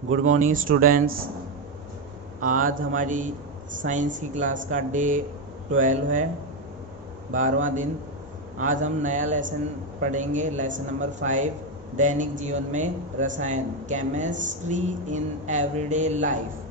Good morning students. आज हमारी science की क्लास का डे 12 है, 12वां दिन। आज हम नया लेसन पढ़ेंगे, लेसन नंबर 5, दैनिक जीवन में रसायन, केमिस्ट्री इन एवरीडे लाइफ।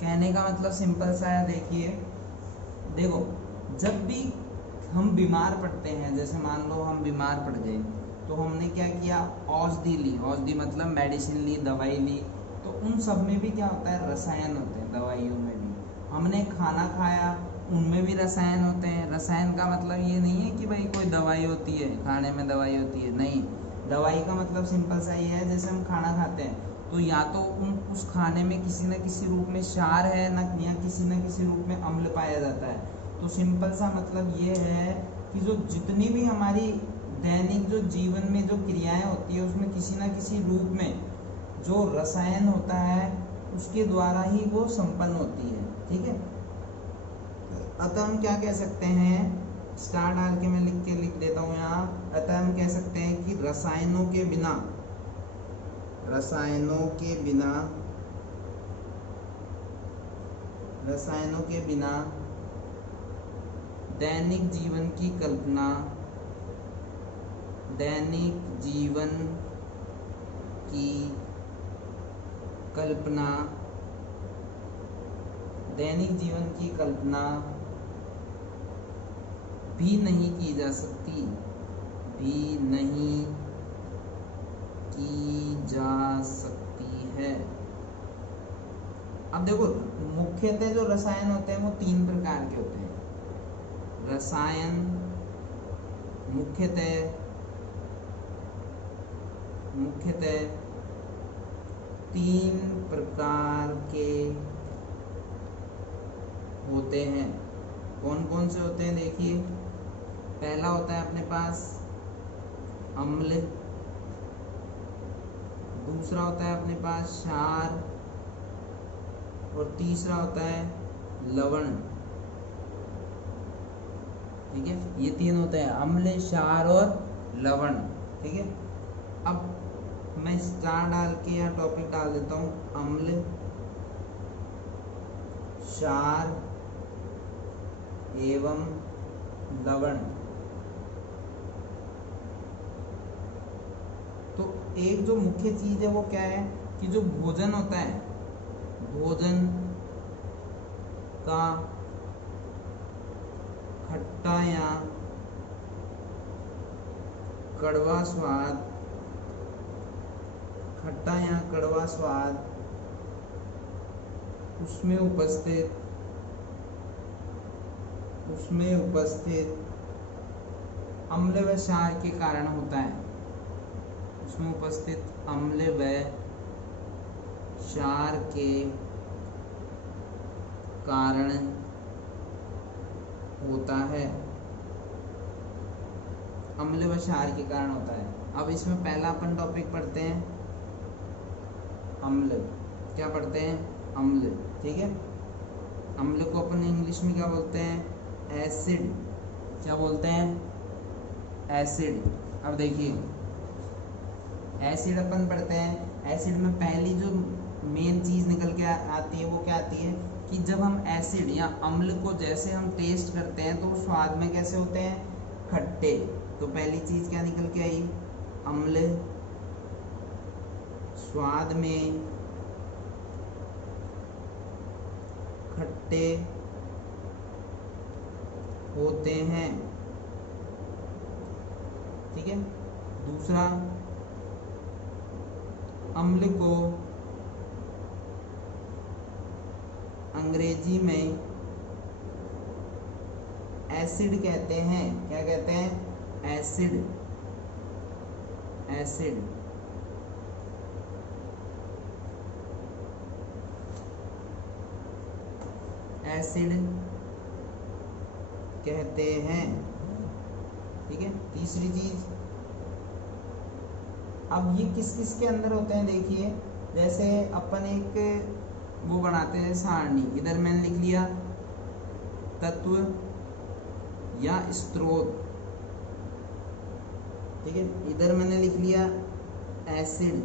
कहने का मतलब सिंपल सा है। देखो, जब भी हम बीमार पड़ते हैं, जैसे मान लो हम बीमार पड़ गए, तो हमने क्या किया, औषधि ली। औषधि मतलब मेडिसिन ली, दवाई ली। तो उन सब में भी क्या होता है, रसायन होते हैं। दवाइयों में भी हमने खाना खाया, उनमें भी रसायन होते हैं। रसायन का मतलब ये नहीं है कि भाई कोई दवाई होती है, खाने में दवाई होती है, नहीं। दवाई का मतलब सिंपल सा ये है, जैसे हम खाना खाते हैं तो या तो उस खाने में किसी न किसी रूप में क्षार है या किसी न किसी रूप में अम्ल पाया जाता है। तो सिंपल सा मतलब ये है कि जो जितनी भी हमारी दैनिक जो जीवन में जो क्रियाएं होती है, उसमें किसी न किसी रूप में जो रसायन होता है उसके द्वारा ही वो संपन्न होती है। ठीक है, अतः हम क्या कह सकते हैं, स्टार डाल के मैं लिख देता हूँ यहाँ। अतः हम कह सकते हैं कि रसायनों के बिना दैनिक जीवन की कल्पना भी नहीं की जा सकती है। अब देखो, मुख्यतः जो रसायन होते हैं वो 3 प्रकार के होते हैं। रसायन मुख्यतः 3 प्रकार के होते हैं। कौन कौन से होते हैं, देखिए। पहला होता है अपने पास अम्ल, दूसरा होता है अपने पास क्षार, और तीसरा होता है लवण। ठीक है, ये 3 होते हैं, अम्ल, क्षार और लवण। ठीक है, अब मैं स्टार डाल के यहाँ टॉपिक डाल देता हूँ, अम्ल, क्षार एवं लवण। तो एक जो मुख्य चीज है वो क्या है कि जो भोजन होता है, भोजन का खट्टा या कड़वा स्वाद उसमें उपस्थित अम्ल व क्षार के कारण होता है। उसमें उपस्थित अम्ल व क्षार के कारण होता है। अम्ल व क्षार के कारण होता है। अब इसमें पहला अपन टॉपिक पढ़ते हैं अम्ल। क्या पढ़ते हैं, अम्ल। ठीक है, अम्ल को अपन इंग्लिश में क्या बोलते हैं, एसिड। क्या बोलते हैं, एसिड। अब देखिए, एसिड अपन पढ़ते हैं। एसिड में पहली जो मेन चीज निकल के आती है वो क्या आती है कि जब हम एसिड या अम्ल को जैसे हम टेस्ट करते हैं तो स्वाद में कैसे होते हैं, खट्टे। तो पहली चीज क्या निकल के आई, अम्ल स्वाद में खट्टे होते हैं। ठीक है, दूसरा, अम्ल को अंग्रेजी में एसिड कहते हैं। क्या कहते हैं, एसिड। एसिड कहते हैं। ठीक है, तीसरी चीज, अब ये किस किस के अंदर होते हैं, देखिए। जैसे अपन एक वो बनाते हैं सारणी, इधर मैंने लिख लिया तत्व या स्रोत। ठीक है, इधर मैंने लिख लिया एसिड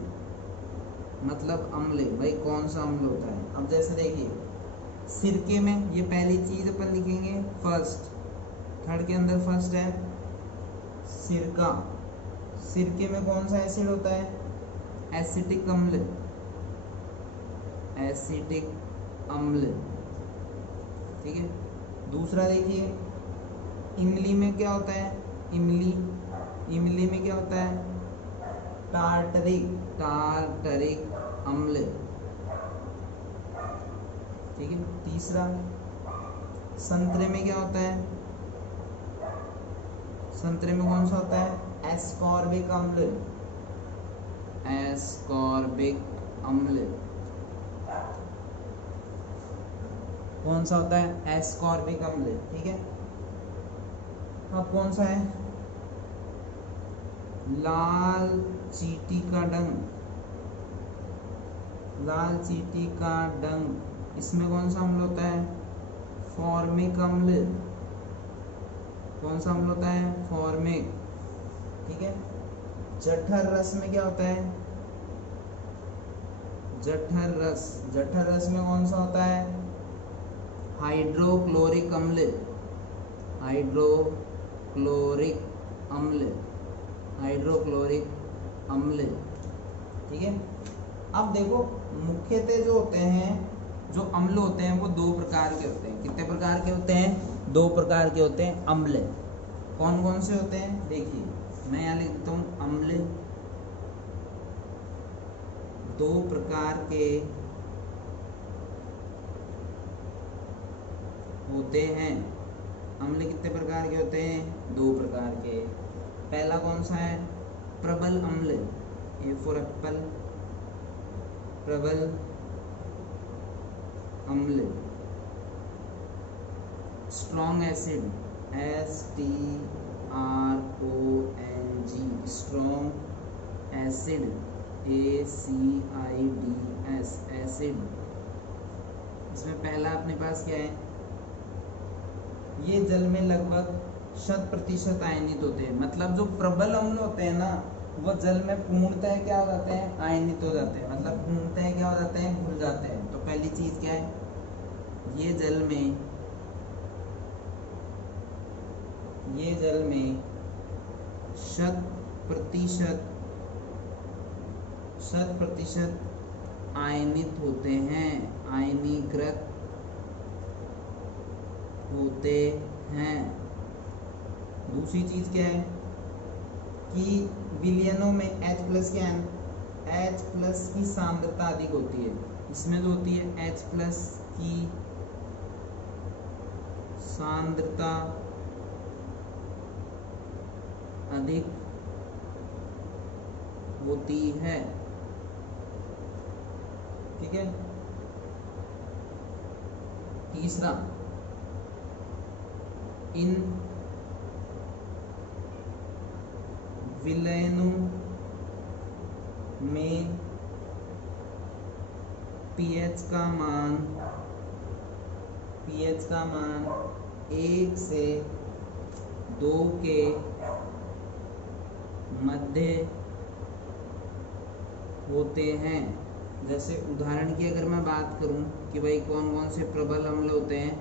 मतलब अम्ल, भाई कौन सा अम्ल होता है। अब जैसे देखिए सिरके में, ये पहली चीज अपन लिखेंगे फर्स्ट, थर्ड के अंदर फर्स्ट है सिरका। सिरके में कौन सा एसिड होता है, एसिटिक अम्ल, एसिटिक अम्ल, ठीक है। दूसरा देखिए इमली में क्या होता है, इमली, इमली में क्या होता है, टार्टरिक, टार्टरिक अम्ल, ठीक है। तीसरा संतरे में क्या होता है, संतरे में कौन सा होता है, एस्कॉर्बिक अम्ल, एस्कॉर्बिक अम्ल, कौन सा होता है, एस्कॉर्बिक अम्ल, ठीक है। अब कौन सा है, लाल चींटी का डंग, लाल चींटी का डंग, इसमें कौन सा अम्ल होता है, फॉर्मिक अम्ल, कौन सा अम्ल होता है, फॉर्मिक, ठीक है। जठर रस में क्या होता है, जठर रस, जठर रस में कौन सा होता है, हाइड्रोक्लोरिक अम्ल, हाइड्रोक्लोरिक अम्ल, हाइड्रोक्लोरिक अम्ल, ठीक है। अब देखो मुख्यतः जो होते हैं, जो अम्ल होते हैं वो दो प्रकार के होते हैं। कितने प्रकार के होते हैं, दो प्रकार के होते हैं अम्ल। कौन कौन से होते हैं, देखिए मैं यहाँ लिख देता हूँ, अम्ल दो प्रकार के होते हैं। अम्ल कितने प्रकार के होते हैं, दो प्रकार के। पहला कौन सा है, प्रबल अम्ल, ए फॉर एप्पल, प्रबल अम्ल। Strong acid, STRONG, strong acid, ACIDS, acid. इसमें पहला अपने पास क्या है, ये जल में लगभग 100% आयनित होते हैं। मतलब जो प्रबल अम्ल होते हैं ना, वो जल में पूर्णतः क्या हो जाते हैं, आयनित हो जाते हैं, मतलब पूर्णतः क्या हो जाते हैं, घुल जाते हैं। तो पहली चीज क्या है, ये जल में, ये जल में 100% आयनित होते हैं, आयनीकृत होते हैं। दूसरी चीज क्या है कि विलयनों में H+ क्या है, H+ की सांद्रता अधिक होती है। इसमें जो होती है H+ की सांद्रता अधिक होती है, ठीक है। तीसरा, इन विलयनों में pH का मान 1 से 2 के मध्य होते हैं। जैसे उदाहरण की अगर मैं बात करूं कि भाई कौन कौन से प्रबल अम्ल होते हैं,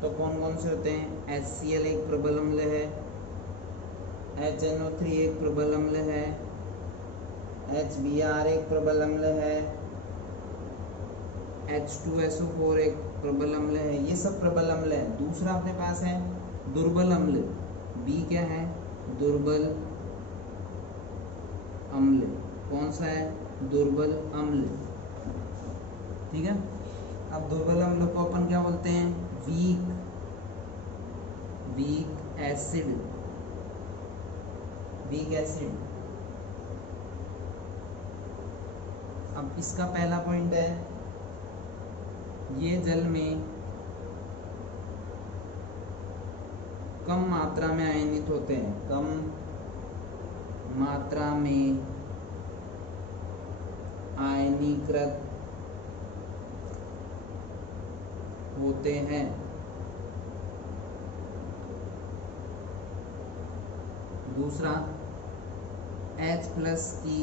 तो कौन कौन से होते हैं, HCl एक प्रबल अम्ल है, HNO3 एक प्रबल अम्ल है, HBr एक प्रबल अम्ल है, H2SO4 एक प्रबल अम्ल है। ये सब प्रबल अम्ल है। दूसरा अपने पास है दुर्बल अम्ल, B क्या है, दुर्बल अम्ल। कौन सा है, दुर्बल अम्ल, ठीक है। अब दुर्बल अम्ल को अपन क्या बोलते हैं, वीक एसिड, वीक एसिड। अब इसका पहला पॉइंट है, ये जल में कम मात्रा में आयनित होते हैं, कम मात्रा में आयनीकृत होते हैं। दूसरा, H+ की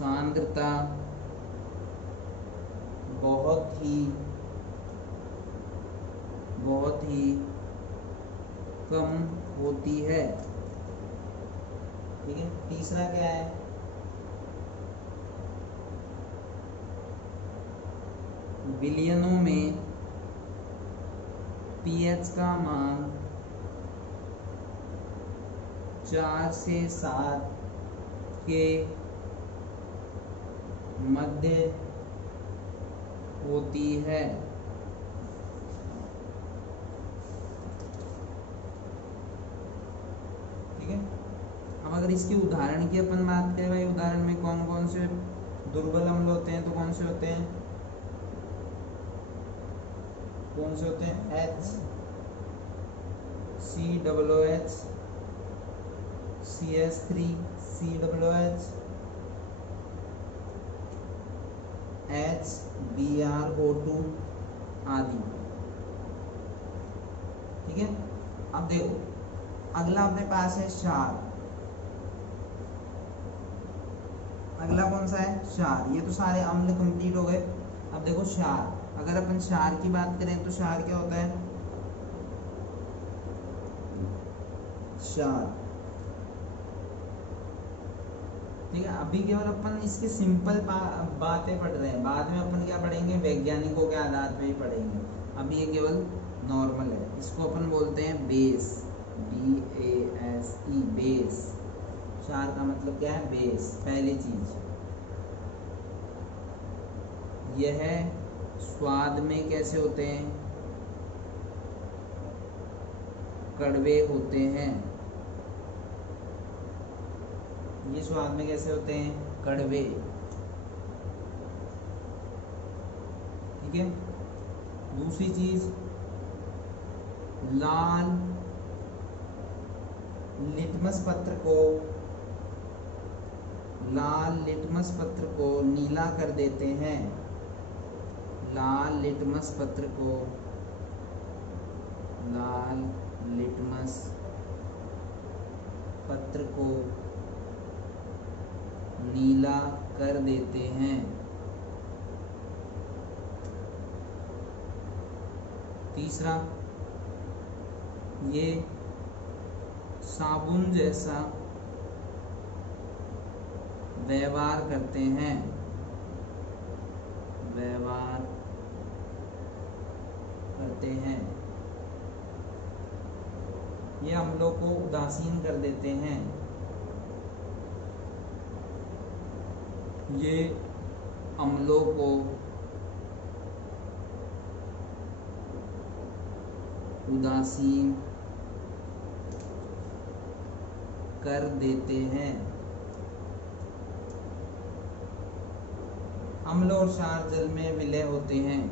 सांद्रता बहुत ही कम होती है। ठीक है, तीसरा क्या है, विलयनों में पीएच का मान 4 से 7 के मध्य होती है। ठीक है, अब अगर इसके उदाहरण की अपन बात करें भाई, उदाहरण में कौन कौन से दुर्बल अम्ल होते हैं, तो कौन से होते हैं, H COOH CH3 COOH HBrO2 आदि। ठीक है, अब देखो अगला अपने पास है क्षार। अगला कौन सा है, क्षार। ये तो सारे अम्ल कंप्लीट हो गए। अब देखो क्षार, अगर अपन क्षार की बात करें तो क्षार क्या होता है, क्षार। ठीक है, अभी केवल अपन इसके सिंपल बातें पढ़ रहे हैं, बाद में अपन क्या पढ़ेंगे, वैज्ञानिकों के आधार पे ही पढ़ेंगे। अभी ये केवल नॉर्मल है। इसको अपन बोलते हैं बेस, BASE, बेस। क्षार का मतलब क्या है, बेस, पहली चीज। यह स्वाद में कैसे होते हैं, कड़वे होते हैं। ये स्वाद में कैसे होते हैं, कड़वे। ठीक है, दूसरी चीज, लाल लिटमस पत्र को नीला कर देते हैं। लाल लिटमस पत्र को नीला कर देते हैं। तीसरा, ये साबुन जैसा व्यवहार करते हैं। ये अम्लों को उदासीन कर देते हैं। ये अम्लों को उदासीन कर देते हैं। अम्ल और क्षार जल में विलय होते हैं।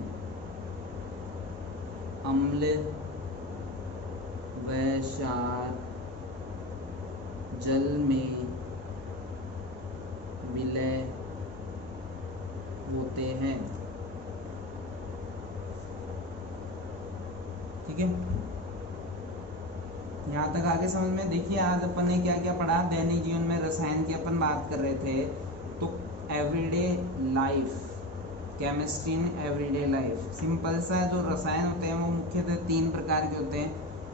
अम्ल व क्षार जल में विलय होते हैं। ठीक है, यहाँ तक आगे समझ में। देखिए आज अपन ने क्या क्या पढ़ा, दैनिक जीवन में रसायन की अपन बात कर रहे थे। तो everyday life, chemistry in everyday life, simple सा जो रसायन होते हैं वो मुख्यतः 3 प्रकार के होते हैं,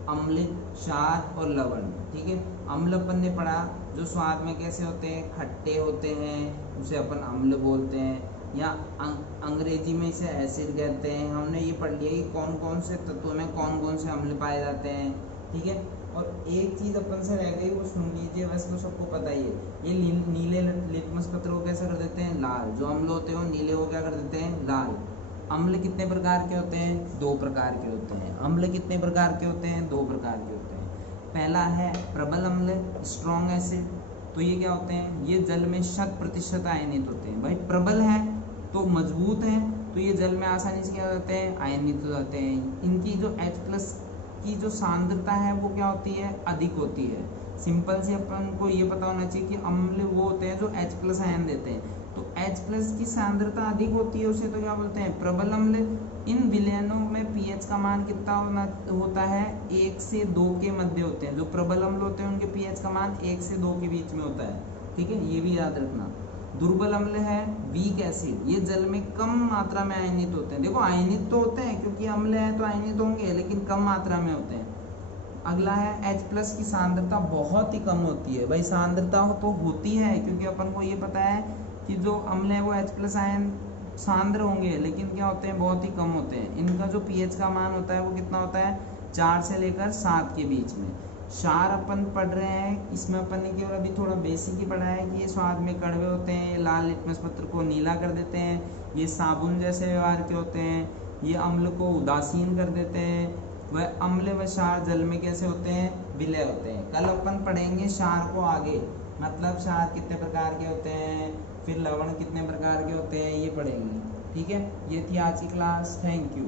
अम्ल, क्षार और लवण। ठीक है, अम्ल अपन ने पढ़ा जो स्वाद में कैसे होते हैं, खट्टे होते हैं, उसे अपन अम्ल बोलते हैं, या अंग्रेजी में इसे एसिड कहते हैं। हमने ये पढ़ लिया कि कौन कौन से तत्वों में कौन कौन से अम्ल पाए जाते हैं। ठीक है, और एक चीज अपन से रह गई, वो सुन लीजिए, वैसे तो सबको पता ही है। ये नीले लिटमस पत्र को कैसे कर देते हैं, लाल। जो अम्ल होते हैं वो नीले को क्या कर देते हैं, लाल। अम्ल कितने प्रकार के होते हैं, 2 प्रकार के होते हैं। अम्ल कितने प्रकार के होते हैं, 2 प्रकार के होते हैं। पहला है प्रबल अम्ल, स्ट्रॉन्ग एसिड। तो ये क्या होते हैं, ये जल में 100% आयनित होते हैं। भाई प्रबल है तो मजबूत है, तो ये जल में आसानी से क्या हो जाते हैं, आयनित हो जाते हैं। इनकी जो H+ की जो सांद्रता है वो क्या होती है, अधिक होती है। सिंपल से अपन को ये पता होना चाहिए कि अम्ल वो होते हैं जो H+ आयन देते हैं। तो H+ की सांद्रता अधिक होती है, उसे तो क्या बोलते हैं, प्रबल अम्ल। इन विलयनों में pH का मान कितना होता है, 1 से 2 के मध्य होते हैं। जो प्रबल अम्ल होते हैं उनके pH का मान 1 से 2 के बीच में होता है। ठीक है, ये भी याद रखना। दुर्बल अम्ल है वीक एसिड, ये जल में कम मात्रा में आयनित होते हैं। देखो आयनित तो होते हैं क्योंकि अम्ल है तो आयनित होंगे, लेकिन कम मात्रा में होते हैं। अगला है H+ की सांद्रता बहुत ही कम होती है। भाई सांद्रता तो होती है क्योंकि अपन को ये पता है कि जो अम्ल है वो H+ आयन सांद्र होंगे, लेकिन क्या होते हैं, बहुत ही कम होते हैं। इनका जो pH का मान होता है वो कितना होता है, 4 से लेकर 7 के बीच में। क्षार अपन पढ़ रहे हैं, इसमें अपन ने केवल अभी थोड़ा बेसिक ही पढ़ा है कि ये स्वाद में कड़वे होते हैं, लाल लिटमस पत्र को नीला कर देते हैं, ये साबुन जैसे व्यवहार के होते हैं, ये अम्ल को उदासीन कर देते हैं। वह अम्ल व क्षार जल में कैसे होते हैं, विलय होते हैं। कल अपन पढ़ेंगे क्षार को आगे, मतलब क्षार कितने प्रकार के होते हैं, फिर लवण कितने प्रकार के होते हैं, ये पढ़ेंगे। ठीक है, ये थी आज की क्लास। Thank you.